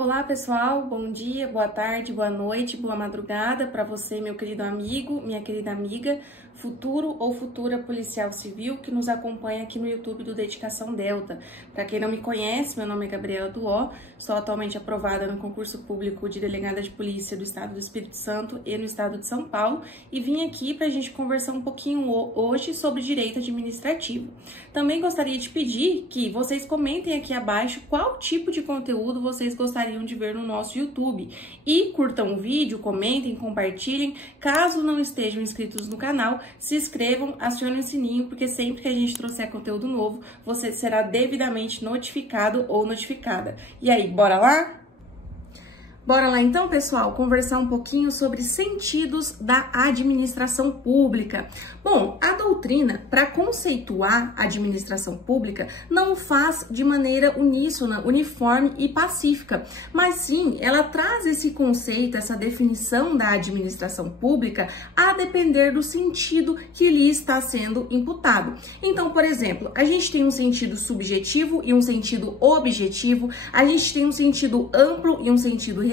Olá pessoal, bom dia, boa tarde, boa noite, boa madrugada para você, meu querido amigo, minha querida amiga, futuro ou futura policial civil que nos acompanha aqui no YouTube do Dedicação Delta. Para quem não me conhece, meu nome é Gabriela Duó, sou atualmente aprovada no concurso público de delegada de polícia do estado do Espírito Santo e no estado de São Paulo e vim aqui para a gente conversar um pouquinho hoje sobre direito administrativo. Também gostaria de pedir que vocês comentem aqui abaixo qual tipo de conteúdo vocês gostariam de ver no nosso YouTube e curtam o vídeo, comentem, compartilhem. Caso não estejam inscritos no canal, se inscrevam, acionem o sininho, porque sempre que a gente trouxer conteúdo novo, você será devidamente notificado ou notificada. E aí, bora lá? Bora lá então, pessoal, conversar um pouquinho sobre sentidos da administração pública. Bom, a doutrina, para conceituar a administração pública, não faz de maneira uníssona, uniforme e pacífica, mas sim, ela traz esse conceito, essa definição da administração pública a depender do sentido que lhe está sendo imputado. Então, por exemplo, a gente tem um sentido subjetivo e um sentido objetivo, a gente tem um sentido amplo e um sentido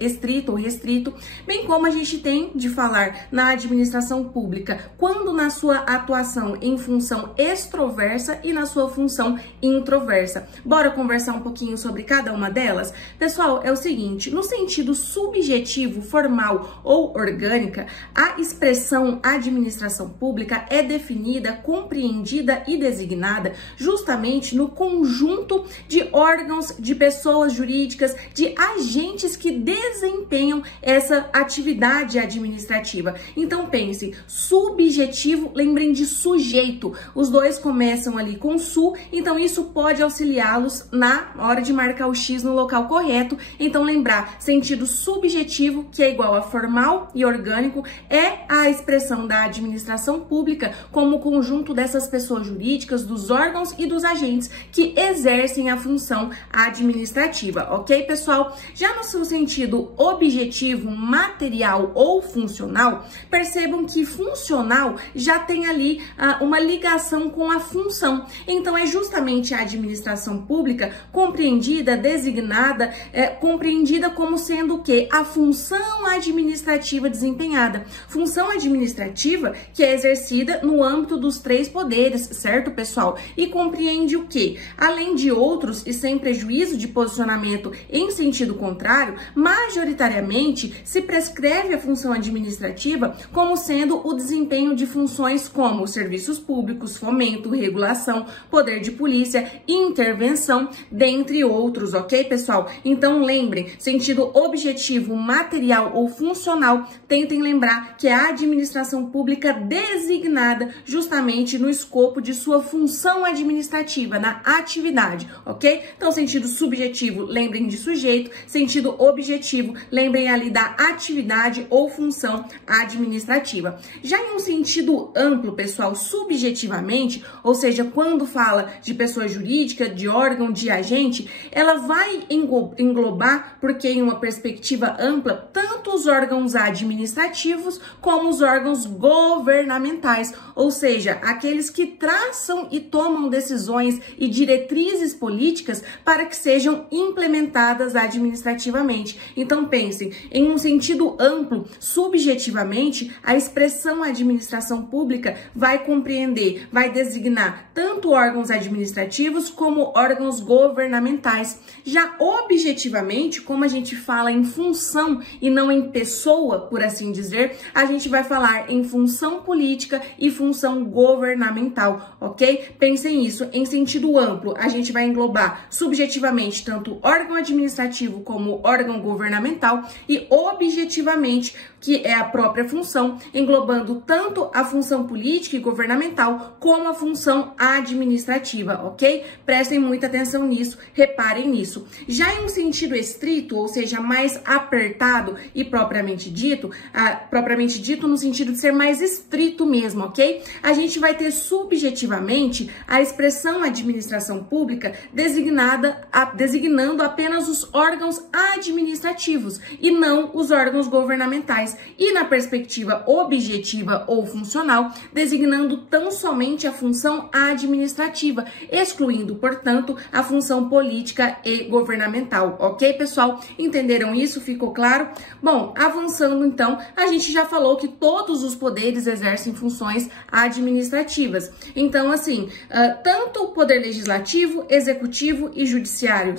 estrito ou restrito, bem como a gente tem de falar na administração pública quando na sua atuação em função extroversa e na sua função introversa. Bora conversar um pouquinho sobre cada uma delas? Pessoal, é o seguinte, no sentido subjetivo, formal ou orgânica, a expressão administração pública é definida, compreendida e designada justamente no conjunto de órgãos, de pessoas jurídicas, de agentes que desempenham essa atividade administrativa. Então pense, subjetivo, lembrem de sujeito. Os dois começam ali com su, então isso pode auxiliá-los na hora de marcar o X no local correto. Então lembrar, sentido subjetivo, que é igual a formal e orgânico, é a expressão da administração pública como conjunto dessas pessoas jurídicas, dos órgãos e dos agentes que exercem a função administrativa, ok, pessoal? Já no seu sentido objetivo, material ou funcional, percebam que funcional já tem ali uma ligação com a função. Então, é justamente a administração pública compreendida, designada, compreendida como sendo o quê? A função administrativa desempenhada. Função administrativa que é exercida no âmbito dos três poderes, certo, pessoal? E compreende o quê? Além de outros, e sem prejuízo de posicionamento em sentido contrário, majoritariamente se prescreve a função administrativa como sendo o desempenho de funções como serviços públicos, fomento, regulação, poder de polícia, intervenção, dentre outros, ok, pessoal? Então lembrem, sentido objetivo, material ou funcional, tentem lembrar que é a administração pública designada justamente no escopo de sua função administrativa, na atividade, ok? Então, sentido subjetivo, lembrem de sujeito, sentido objetivo, lembrem ali da atividade ou função administrativa. Já em um sentido amplo, pessoal, subjetivamente, ou seja, quando fala de pessoa jurídica, de órgão, de agente, ela vai englobar, porque em uma perspectiva ampla, tanto os órgãos administrativos como os órgãos governamentais, ou seja, aqueles que traçam e tomam decisões e diretrizes políticas para que sejam implementadas administrativamente. Então pensem, em um sentido amplo, subjetivamente, a expressão administração pública vai compreender, vai designar tanto órgãos administrativos como órgãos governamentais. Já objetivamente, como a gente fala em função e não em pessoa, por assim dizer, a gente vai falar em função política e função governamental, ok? Pensem isso, em sentido amplo, a gente vai englobar subjetivamente tanto órgão administrativo como órgão governamental e objetivamente, que é a própria função, englobando tanto a função política e governamental como a função administrativa, ok? Prestem muita atenção nisso, reparem nisso. Já em um sentido estrito, ou seja, mais apertado e propriamente dito no sentido de ser mais estrito mesmo, ok? A gente vai ter subjetivamente a expressão administração pública designando apenas os órgãos administrativos administrativos e não os órgãos governamentais, e na perspectiva objetiva ou funcional, designando tão somente a função administrativa, excluindo, portanto, a função política e governamental. Ok, pessoal? Entenderam isso? Ficou claro? Bom, avançando então, a gente já falou que todos os poderes exercem funções administrativas. Então, assim, tanto o poder legislativo, executivo e judiciário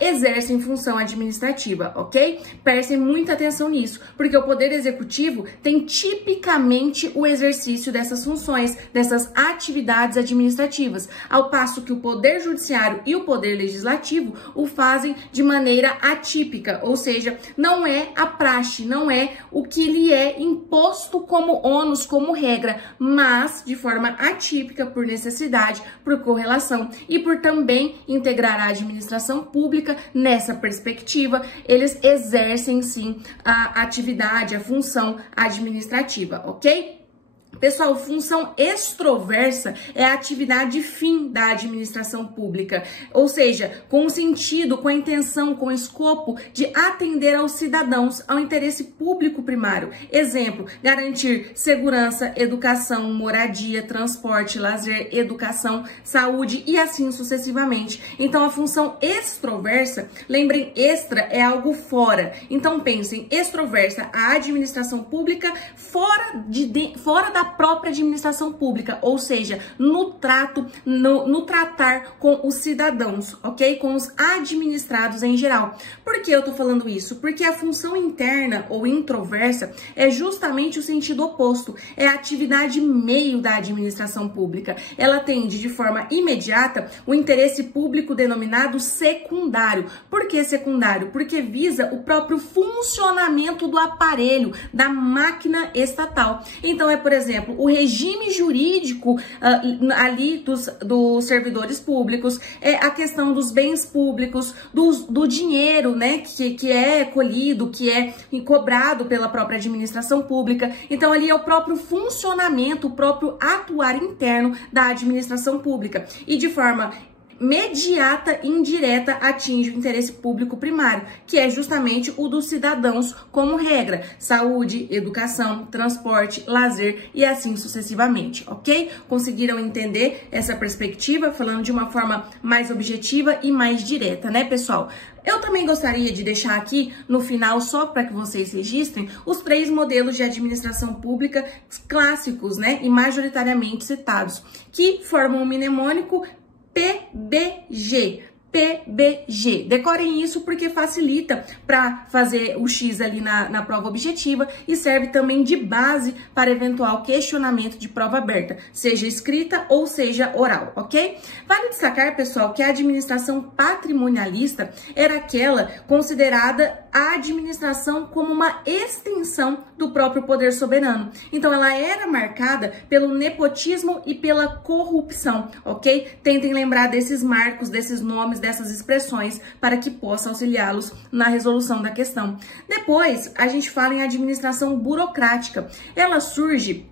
exercem função administrativa, ok? Prestem muita atenção nisso, porque o poder executivo tem tipicamente o exercício dessas funções, dessas atividades administrativas, ao passo que o poder judiciário e o poder legislativo o fazem de maneira atípica, ou seja, não é a praxe, não é o que lhe é imposto como ônus, como regra, mas de forma atípica, por necessidade, por correlação e por também integrar a administração pública. Nessa perspectiva, eles exercem sim a atividade, a função administrativa, ok? Pessoal, função extroversa é a atividade fim da administração pública, ou seja, com o sentido, com a intenção, com o escopo de atender aos cidadãos, ao interesse público primário. Exemplo, garantir segurança, educação, moradia, transporte, lazer, educação, saúde e assim sucessivamente. Então, a função extroversa, lembrem, extra é algo fora. Então, pensem, extroversa, a administração pública fora da própria administração pública, ou seja, no trato, no tratar com os cidadãos, ok? Com os administrados em geral. Por que eu tô falando isso? Porque a função interna ou introversa é justamente o sentido oposto, é a atividade meio da administração pública. Ela atende de forma imediata o interesse público denominado secundário. Por que secundário? Porque visa o próprio funcionamento do aparelho, da máquina estatal. Então, por exemplo, o regime jurídico ali dos servidores públicos, a questão dos bens públicos, do dinheiro, né, que é colhido, que é cobrado pela própria administração pública. Então, ali é o próprio funcionamento, o próprio atuar interno da administração pública. E de forma mediata e indireta atinge o interesse público primário, que é justamente o dos cidadãos como regra, saúde, educação, transporte, lazer e assim sucessivamente, ok? Conseguiram entender essa perspectiva, falando de uma forma mais objetiva e mais direta, né, pessoal? Eu também gostaria de deixar aqui no final, só para que vocês registrem, os 3 modelos de administração pública clássicos, né, e majoritariamente citados, que formam um mnemônico PBG. PBG. Decorem isso porque facilita para fazer o X ali na prova objetiva e serve também de base para eventual questionamento de prova aberta, seja escrita ou seja oral, ok? Vale destacar, pessoal, que a administração patrimonialista era aquela considerada a administração como uma extensão do próprio poder soberano. Então, ela era marcada pelo nepotismo e pela corrupção, ok? Tentem lembrar desses marcos, desses nomes, dessas expressões, para que possa auxiliá-los na resolução da questão. Depois, a gente fala em administração burocrática. Ela surge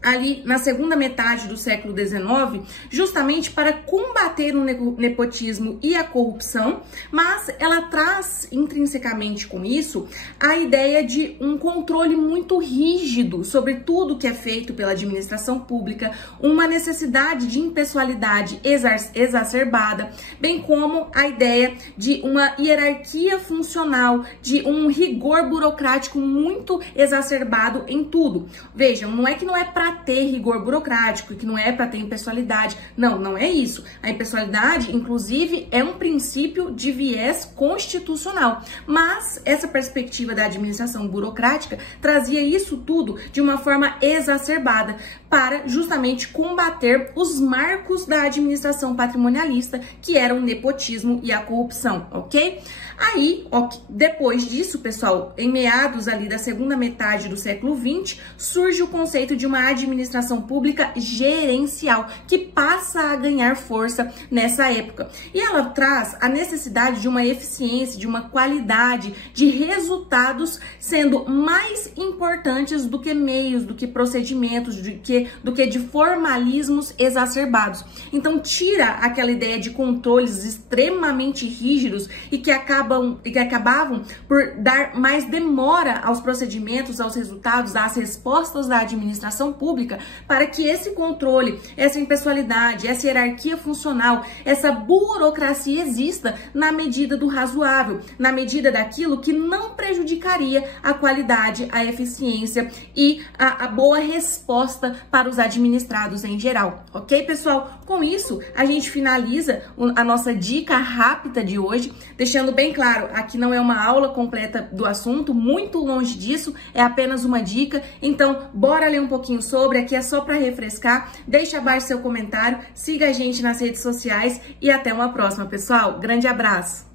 ali na segunda metade do século XIX, justamente para combater o nepotismo e a corrupção, mas ela traz intrinsecamente com isso a ideia de um controle muito rígido sobre tudo que é feito pela administração pública, uma necessidade de impessoalidade exacerbada, bem como a ideia de uma hierarquia funcional, de um rigor burocrático muito exacerbado em tudo. Vejam, não é que não é para ter rigor burocrático, que não é para ter impessoalidade. Não, não é isso. A impessoalidade, inclusive, é um princípio de viés constitucional. Mas essa perspectiva da administração burocrática trazia isso tudo de uma forma exacerbada para justamente combater os marcos da administração patrimonialista, que eram o nepotismo e a corrupção, ok? Aí, depois disso, pessoal, em meados ali da segunda metade do século XX, surge o conceito de uma administração pública gerencial, que passa a ganhar força nessa época. E ela traz a necessidade de uma eficiência, de uma qualidade, de resultados sendo mais importantes do que meios, do que procedimentos, do que de formalismos exacerbados. Então tira aquela ideia de controles extremamente rígidos e que acabavam por dar mais demora aos procedimentos, aos resultados, às respostas da administração pública, para que esse controle, essa impessoalidade, essa hierarquia funcional, essa burocracia exista na medida do razoável, na medida daquilo que não prejudicaria a qualidade, a eficiência e a boa resposta para os administrados em geral. Ok, pessoal? Com isso, a gente finaliza a nossa dica rápida de hoje, deixando bem claro, aqui não é uma aula completa do assunto, muito longe disso, é apenas uma dica. Então, bora ler um pouquinho sobre, aqui é só para refrescar. Deixa abaixo seu comentário, siga a gente nas redes sociais e até uma próxima, pessoal. Grande abraço!